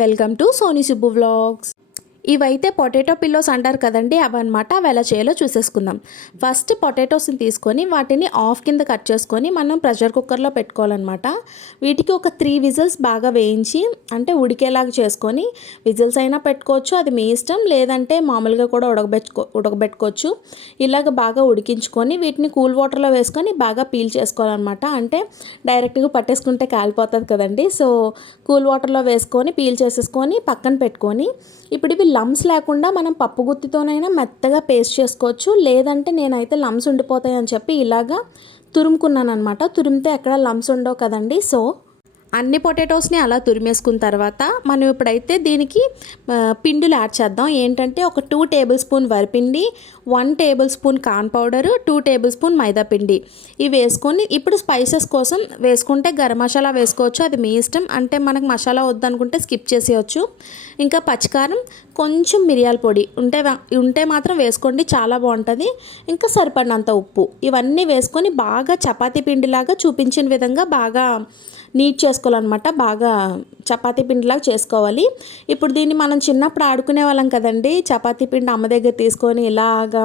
Welcome to Soni Subbu vlogs. ఇవైతే potato pillows అంటారు కదండి, అవన్నమాట. అవి ఎలా చేయాలో చూసేసుకుందాం. ఫస్ట్ పొటాటోస్ని తీసుకొని వాటిని ఆఫ్ కింద కట్ చేసుకొని మనం ప్రెషర్ కుక్కర్లో పెట్టుకోవాలన్నమాట. వీటికి ఒక 3 విజిల్స్ బాగా వేయించి, అంటే ఉడికేలాగా చేసుకొని, విజిల్స్ అయినా పెట్టుకోవచ్చు, అది మీ ఇష్టం. లేదంటే మామూలుగా కూడా ఉడకబెట్టుకోవచ్చు. ఇలాగ బాగా ఉడికించుకొని వీటిని కూల్ వాటర్లో వేసుకొని బాగా పీల్ చేసుకోవాలన్నమాట. అంటే డైరెక్ట్గా పట్టేసుకుంటే కాలిపోతుంది కదండి. సో కూల్ వాటర్లో వేసుకొని పీల్ చేసేసుకొని పక్కన పెట్టుకొని, ఇప్పుడు ఇవి లమ్స్ లేకుండా మనం పప్పు గుత్తితోనైనా మెత్తగా పేస్ట్ చేసుకోవచ్చు. లేదంటే నేనైతే లమ్స్ ఉండిపోతాయని చెప్పి ఇలాగా తురుముకున్నాను అనమాట. తురిమితే ఎక్కడ లమ్స్ ఉండవు కదండి. సో అన్ని పొటాటోస్ని అలా తురిమేసుకున్న తర్వాత మనం ఇప్పుడైతే దీనికి పిండిలు యాడ్ చేద్దాం. ఏంటంటే ఒక 2 టేబుల్ స్పూన్ వరిపిండి, 1 tablespoon corn powder, 2 tablespoon మైదా పిండి ఇవి వేసుకొని, ఇప్పుడు స్పైసెస్ కోసం వేసుకుంటే గరం మసాలా వేసుకోవచ్చు, అది మీ ఇష్టం. అంటే మనకు మసాలా వద్దనుకుంటే స్కిప్ చేసేయచ్చు. ఇంకా పచ్చికారం, కొంచెం మిరియాల పొడి ఉంటే మాత్రం వేసుకోండి, చాలా బాగుంటుంది. ఇంకా సరిపడినంత ఉప్పు ఇవన్నీ వేసుకొని బాగా చపాతీ పిండిలాగా చూపించిన విధంగా బాగా నీట్ చేసుకోవాలన్నమాట. బాగా చపాతీ పిండిలాగా చేసుకోవాలి. ఇప్పుడు దీన్ని మనం చిన్నప్పుడు ఆడుకునే వాళ్ళం కదండి. చపాతీ పిండి అమ్మ దగ్గర తీసుకొని ఇలాగా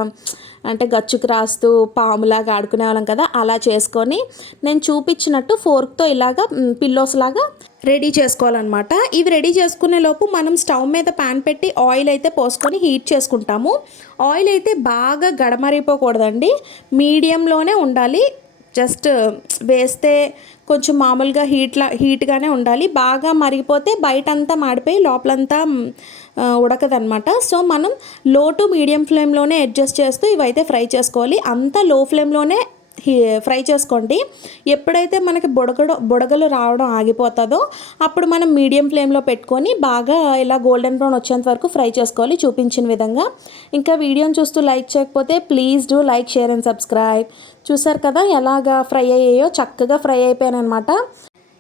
అంటే గచ్చుకు రాస్తూ పాములాగా ఆడుకునే వాళ్ళం కదా. అలా చేసుకొని నేను చూపించినట్టు ఫోర్క్తో ఇలాగా పిల్లోస్ లాగా రెడీ చేసుకోవాలన్నమాట. ఇవి రెడీ చేసుకునే లోపు మనం స్టవ్ మీద ప్యాన్ పెట్టి ఆయిల్ అయితే పోసుకొని హీట్ చేసుకుంటాము. ఆయిల్ అయితే బాగా గడమరిపోకూడదండి, మీడియంలోనే ఉండాలి. జస్ట్ వేస్తే కొంచెం మామూలుగా హీట్గానే ఉండాలి. బాగా మరిగిపోతే బయటంతా మాడిపోయి లోపలంతా ఉడకదనమాట. సో మనం లో టు మీడియం ఫ్లేమ్లోనే అడ్జస్ట్ చేస్తూ ఇవైతే ఫ్రై చేసుకోవాలి. అంతా లో ఫ్లేమ్లోనే ఫ్రై చేసుకోండి. ఎప్పుడైతే మనకి బుడగలు రావడం ఆగిపోతుందో అప్పుడు మనం మీడియం ఫ్లేమ్లో పెట్టుకొని బాగా ఇలా గోల్డెన్ బ్రౌన్ వచ్చేంత వరకు ఫ్రై చేసుకోవాలి చూపించిన విధంగా. ఇంకా వీడియోని చూస్తూ లైక్ చేయకపోతే please do like, share and subscribe. చూసారు కదా ఎలాగా ఫ్రై అయ్యాయో, చక్కగా ఫ్రై అయిపోయాను అనమాట.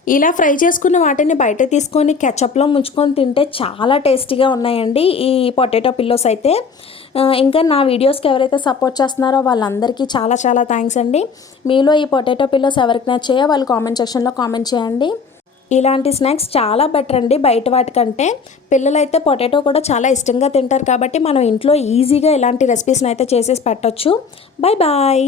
ఇలా ఫ్రై చేసుకున్న వాటిని బయట తీసుకొని కెచప్లో ముంచుకొని తింటే చాలా టేస్టీగా ఉన్నాయండి ఈ పొటాటో పిల్లోస్ అయితే. ఇంకా నా వీడియోస్కి ఎవరైతే సపోర్ట్ చేస్తున్నారో వాళ్ళందరికీ చాలా చాలా థ్యాంక్స్ అండి. మీలో ఈ పొటాటో పిల్లోస్ ఎవరికి నచ్చాయో వాళ్ళు కామెంట్ సెక్షన్లో కామెంట్ చేయండి. ఇలాంటి స్నాక్స్ చాలా బెటర్ అండి బయట వాటికంటే. పిల్లలైతే పొటాటో కూడా చాలా ఇష్టంగా తింటారు కాబట్టి మనం ఇంట్లో ఈజీగా ఇలాంటి రెసిపీస్ని అయితే చేసేసి పెట్టొచ్చు. Bye bye.